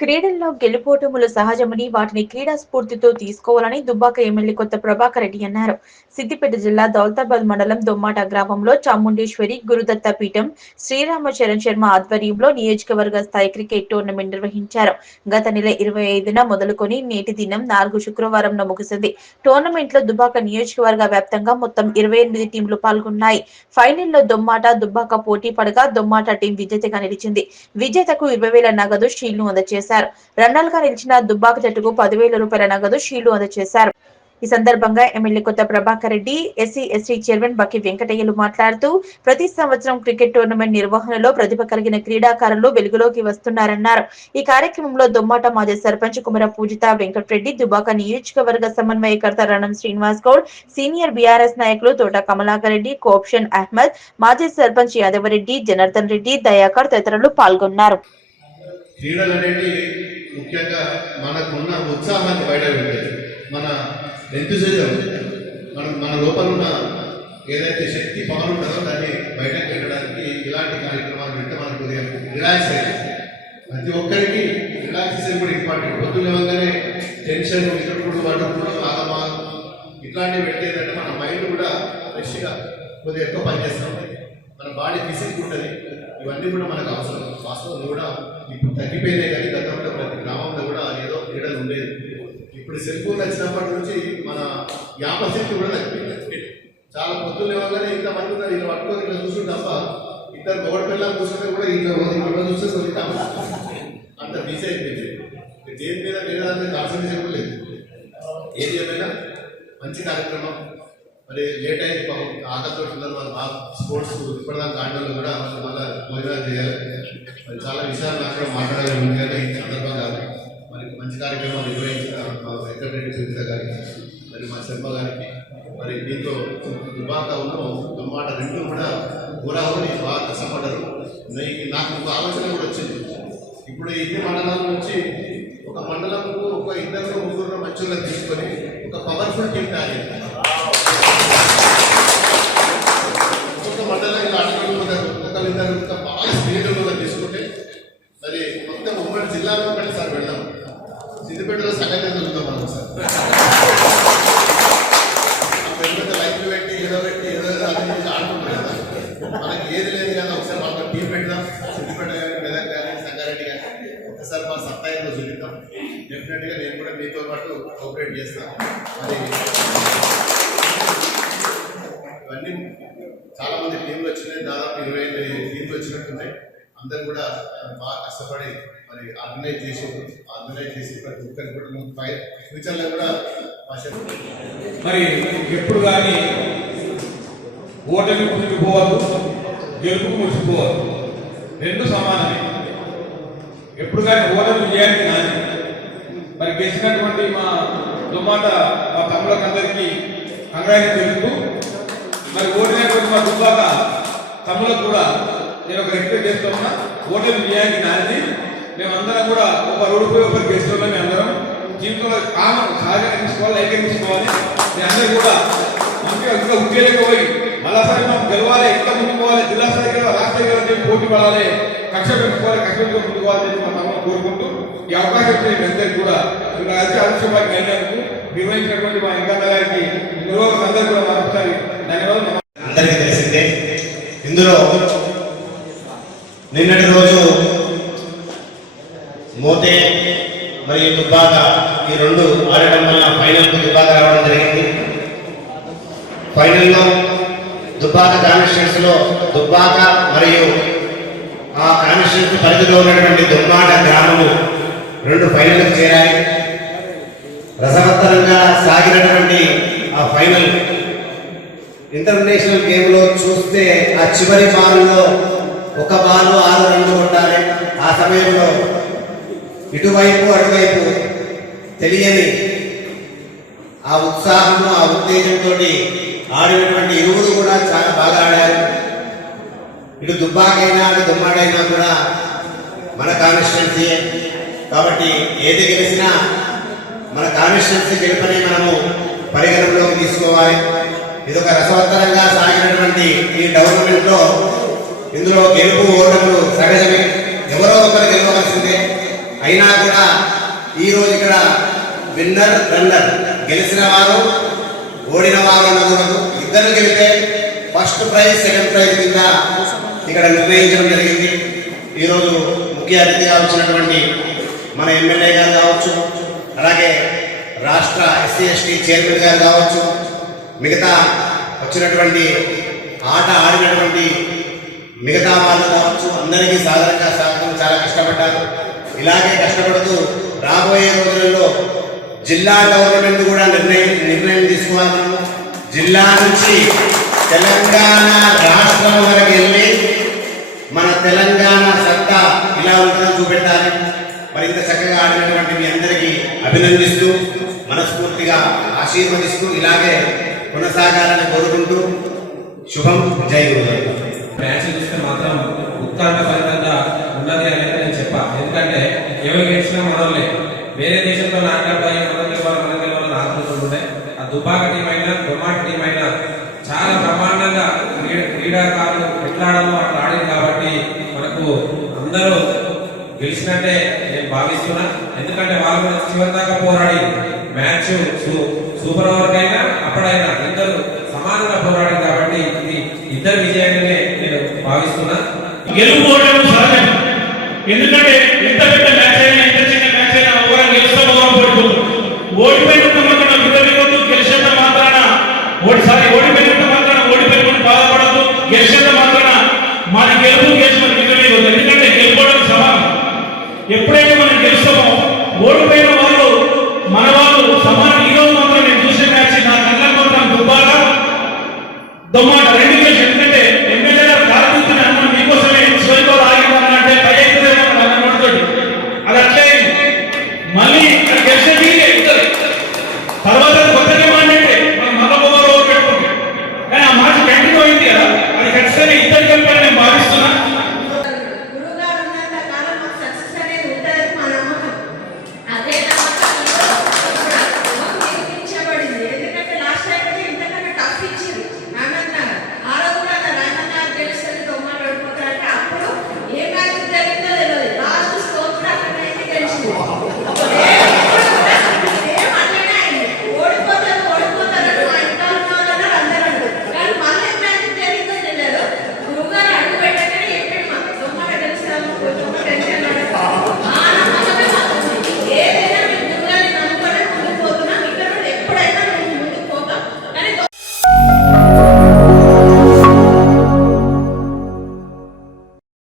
క్రీడల్లో గెలుపోటములు సహజమని వాటిని క్రీడా స్ఫూర్తితో తీసుకోవాలని దుబ్బాక ఎమ్మెల్యే కొత్త ప్రభాకర్ రెడ్డి అన్నారు. సిద్దిపేట జిల్లా దౌలతాబాద్ మండలం దొమ్మాట గ్రామంలో చాముండేశ్వరి గురుదత్త పీఠం శ్రీరామచరణ్ శర్మ ఆధ్వర్యంలో నియోజకవర్గ స్థాయి క్రికెట్ టోర్నమెంట్ నిర్వహించారు. గత నెల 25న మొదలుకొని నేటి దినం 4 శుక్రవారంలో ముగిసింది. టోర్నమెంట్ లో దుబ్బాక నియోజకవర్గ వ్యాప్తంగా మొత్తం 28 టీంలు పాల్గొన్నాయి. ఫైనల్లో దుబ్బాక పోటీ పడగా దొమ్మాట టీం విజేతగా నిలిచింది. విజేతకు 20,000 నగదు షీల్డ్ను అందజేశారు. రన్నర్గా నిలిచిన దుబ్బాక జట్టుకు 10,000 రూపాయల నగదు షీల్డ్ అందజేశారు. ఈ సందర్భంగా ఎమ్మెల్యే కొత్త ప్రభాకర్ రెడ్డి, ఎస్సీ/ఎస్టీ చైర్మన్ బక్కి వెంకటయ్యలు మాట్లాడుతూ ప్రతి సంవత్సరం క్రికెట్ టోర్నమెంట్ నిర్వహణలో ప్రతిభ కలిగిన క్రీడాకారులు వెలుగులోకి వస్తున్నారన్నారు. ఈ కార్యక్రమంలో దొమ్మాట మాజీ సర్పంచ్ కుమర పూజిత వెంకటరెడ్డి, దుబ్బాక నియోజకవర్గ సమన్వయకర్త రణం శ్రీనివాస్ గౌడ్, సీనియర్ బీఆర్ఎస్ నాయకులు తోట కమలాకర్ రెడ్డి, కోప్షన్ అహ్మద్, మాజీ సర్పంచ్ యాదవరెడ్డి, జనార్దన్ రెడ్డి, దయాకర్ తదితరులు పాల్గొన్నారు. క్రీడలు అనేవి ముఖ్యంగా మనకున్న ఉత్సాహాన్ని బయటపెట్టాయి. మన ఎంతూజియాజం మన లోపల ఉన్న ఏదైతే శక్తి పవర్ ఉంటుందో దాన్ని బయటకు పెట్టడానికి ఇలాంటి కార్యక్రమాలు పెడితే మనకు రిలాక్స్ అయ్యాయి. ప్రతి ఒక్కరికి రిలాక్సేషన్ కూడా ఇంపార్టెంట్. పొద్దున్న లేవగానే టెన్షన్, ఇతరుడు పడుతుడు, ఆగమాగం ఇట్లాంటివి పెట్టేదంటే మన మైండ్ కూడా ఫ్రెష్గా కొద్దిగా ఎక్కువ పనిచేస్తూ ఉంటుంది. మన బాడీ ఫిజిక్ ఉంటుంది. ఇవన్నీ కూడా మనకు అవసరం. వాస్తవం కూడా ఇప్పుడు తగ్గిపోయినాయి, కానీ గతంలో ప్రతి గ్రామంలో కూడా ఏదో క్రీడలు ఉండేది. ఇప్పుడు సెల్ ఫోన్ వచ్చినప్పటి నుంచి మన జ్ఞాపశక్తి కూడా తగ్గిపోయింది. చాలా పొద్దున్న లేవగానే ఇంతమంది ఉన్నారు, ఇలా పట్టుకొని ఇట్లా చూసుకుంటే తప్ప ఇద్దరు గోడ పిల్లలు చూసుకుంటే కూడా ఇంట్లో చూస్తే కొద్దిగా అంత బిజీ అయిపోయింది. దేని మీద వేరే కాన్సన్ట్రేషన్ కూడా లేదు. ఏది ఏమైనా మంచి కార్యక్రమం. మరి లేట్ అయ్యి ఆకలితో ఉన్నారు వాళ్ళు. బాగా స్పోర్ట్స్ ఇప్పటిదాకా ఆడవాళ్ళు కూడా వాళ్ళు మళ్ళీ భోజనాలు చేయాలి. మరి చాలా విషయాలు నాకు కూడా మాట్లాడాలి ముందుగానే ఈ సందర్భంగా. మరి మంచి కార్యక్రమాలు నిర్వహించిన మా వెంకటరెడ్డి సునీత గారికి, మరి మా శర్మ గారికి, మరి దీంతో దుబ్బాక దొమ్మాట రెండు కూడా ఊరావుని బాగా కష్టపడ్డారు. నాకు ఒక ఆలోచన కూడా వచ్చింది. ఇప్పుడు ఇన్ని మండలాల నుంచి ఒక మండలంకు ఒక 2-3 మంచులను తీసుకొని ఒక పవర్ఫుల్ టీం తయారు. ఒక్కొక్క మండలంలో ఒకరిద్దరు బాగా స్నేహితులు తీసుకుంటే మరి మొత్తం ఉమ్మడి జిల్లాలో ఒకటి సార్ వెళ్దాం. సిద్దిపేటలో సగం చూద్దాం మనం సార్. పెద్ద లైఫ్లు పెట్టి ఏదో అది ఆడుకుంటారు కదా. మనకి ఏది లేదు కదా, ఒకసారి వాళ్ళ టీం పెడదాం. సిద్దిపేట కానీ, మెదక్ కానీ, సంగారెడ్డి కానీ ఒకసారి మన సత్తాయిలో చూపిద్దాం. డెఫినెట్గా నేను కూడా మీతో పాటు కోఆపరేట్ చేస్తాను. మరి ఇవన్నీ చాలా మంది టీంలు వచ్చినాయి. దాదాపు 25 టీంలు వచ్చినట్టున్నాయి. అందరూ కూడా బాగా కష్టపడి మరి ఆర్గనైజ్ చేసి ప్రతి ఒక్కరికి కూడా ఫ్యూచర్లో కూడా మరి ఎప్పుడు కానీ ఓటమి మునిగిపోవద్దు, గెలుపు మునిగిపోవద్దు, రెండు సమానమే. ఎప్పుడు కానీ ఓటమి విజయానికి కానీ మరి గెలిచినటువంటి మా దుమ్మాట మా తమ్ముళ్ళకందరికీ కంగ్రాచులేషన్ తెలుపుతూ, మరి ఓడినటువంటి మా దుబ్బాక తమ్ములకు కూడా నేను ఒక రిక్వెస్ట్ చేస్తున్నా. ఓటమి విజయానికి నాది. మేమందరం కూడా ఒక రోడ్డుపై ఒకరు గెలుస్తున్నాం. మేము అందరం జీవితంలో సహజంగా తీసుకోవాలి, ఐక్యం మీ అందరూ కూడా మంచిగా ఇంకా ఉద్యోగపోయి మళ్ళాసారి మనం గెలవాలి, ఇంకా ముందుకు పోవాలి, జిల్లా స్థాయి రాష్ట్ర స్థాయి పోటీ పడాలి, కక్ష పెట్టుకోవాలి, కక్షతో ముందుకు పోవాలని మా తమ్ముడు కోరుకుంటూ ఈ అవకాశం ఇచ్చిన మీ అందరికీ కూడా ఆలస్యವಾಗಿ అయినందుకు నిర్వహించినటువంటి మా ఇంకా గారికి అందరికీ కూడా మరొకసారి ధన్యవాదాలు. అందరికీ తెలిసిందే. ఇందులో నిన్నటి రోజు మోతే మరియు దుబ్బాక ఈ రెండు ఆడటం వల్ల ఫైనల్కు దుబ్బాక రావడం జరిగింది. ఫైనల్లో దుబ్బాక కాన్స్టిట్యున్సీలో దుబ్బాక మరియు ఆ కాన్స్టిట్యున్సీ పరిధిలో ఉన్నటువంటి దొమ్మాట గ్రామము రెండు ఫైనల్కు చేరాయి. రసవత్తరంగా సాగినటువంటి ఆ ఫైనల్ ఇంటర్నేషనల్ గేమ్లో చూస్తే ఆ చివరి బాల్లో ఒక బాల్ 6 రన్లు కొట్టాలి. ఆ సమయంలో ఇటువైపు అటువైపు తెలియని ఆ ఉత్సాహము, ఆ ఉత్తేజంతో ఆడినటువంటి ఇరువురు కూడా చాలా బాగా ఆడారు. ఇటు దుబ్బాకైనా అటు దుమ్మాడైనా కూడా మన కాన్స్టిట్యున్సీ కాబట్టి ఏది గెలిచినా మన కాన్స్టిట్యున్సీ గెలుపని మనము పరిగణనలోకి తీసుకోవాలి. ఇదొక రసవత్తరంగా సాగినటువంటి ఈ టోర్నమెంట్లో ఇందులో గెలుపు ఓటములు సహజమే. ఎవరో ఒకరు గెలవవలసిందే. అయినా కూడా ఈరోజు ఇక్కడ విన్నర్ రన్నర్ గెలిచిన వారు ఓడిన వారు అన్నది ఇద్దరు గెలిపే ఫస్ట్ ప్రైజ్ సెకండ్ ప్రైజ్ కింద ఇక్కడ నిర్ణయించడం జరిగింది. ఈరోజు ముఖ్య అతిథిగా వచ్చినటువంటి మన ఎమ్మెల్యే గారు కావచ్చు, అలాగే రాష్ట్ర ఎస్సీ ఎస్టీ చైర్మన్ గారు కావచ్చు, మిగతా వచ్చినటువంటి ఆట ఆడినటువంటి మిగతా వాళ్ళు కావచ్చు, అందరికీ సాధారణంగా స్వాగతం. చాలా కష్టపడ్డారు. ఇలాగే కష్టపడుతూ రాబోయే రోజులలో జిల్లా గవర్నమెంట్ కూడా నిర్ణయం తీసుకోవాలి. జిల్లా నుంచి తెలంగాణ రాష్ట్రం వరకు వెళ్ళి మన తెలంగాణ సత్తా ఇలా ఉంటుందో చూపెట్టాలి. మరి ఇంత చక్కగా ఆడినటువంటి మీ అందరికీ అభినందిస్తూ మనస్ఫూర్తిగా ఆశీర్వదిస్తూ ఇలాగే కొనసాగాలని కోరుకుంటూ శుభం. జై గురుదేవ్. మ్యాచ్ చూస్తే మాత్రం ఉత్కంఠ ఫలితంగా ఉన్నది అనేది నేను చెప్పాను. ఎందుకంటే ఎవరు గెలిచినా మనోళ్ళే. వేరే దేశంలో నాటకాలు మనం గెలవాలి ఆత్మతుండే ఆ దుబాక టీం అయినా దొమాట టీం అయినా చాలా బ్రహ్మాండంగా క్రీడాకారులు ఎట్లాడాలో అట్లా ఆడింది కాబట్టి మనకు అందరూ గెలిచినట్టే నేను భావిస్తున్నా. ఎందుకంటే వాళ్ళు చివరి దాకా పోరాడి మ్యాచ్ సూపర్ ఓవర్ అయినా అప్పుడైనా ఇద్దరు సమానంగా పోరాడింది కాబట్టి ఇది ఇద్దరు విజయాన్ని నేను భావిస్తున్నా. గెలుపుకోవడం సహజం. ఎందుకంటే ఎంత పెద్ద మ్యాచ్ అయినా ఎంత చిన్న మ్యాచ్ అయినా ఒకరు గెలుస్తాం ఒకరు ఓడిపోతాం. ఓడిపోయినంత మాత్రాన విధవిగొద్దు, గెలిచేంత మాత్రాన ఓడిపోయినంత మాత్రాన ఓడిపోయిన బాధపడద్దు, గెలిచేంత మాత్రాన మన గెలుపు గెలిచి మన విధవిగొద్దు. ఎందుకంటే గెలుపుకోవడం సమానం. ఎప్పుడైతే మనం గెలుస్తామో ఓడిపోయిన వాళ్ళు మన వాళ్ళు సమానం. ఈరోజు మాత్రం నేను చూసిన మ్యాచ్ నా కళ్ళకు మాత్రం దుబ్బాక దొమ్మాట రెండు గెలిచి. ఎందుకంటే ఎమ్మెల్యే గారు కారణిస్తున్న అన్నం మీకోసమే చివరితో ఆగిపోవాలంటే పై అవుతుందేమో నోటితో అది అట్లే మళ్ళీ ఇక్కడ గెలిచేది ఇద్దరు. తర్వాత కొత్త డిమాండ్ అంటే మనం మళ్ళీ ఓవర్ పెట్టుకుంటాం. కానీ ఆ మ్యాచ్ కంటిన్యూ అయింది కదా, అది ఖచ్చితంగా ఇద్దరు కలిపి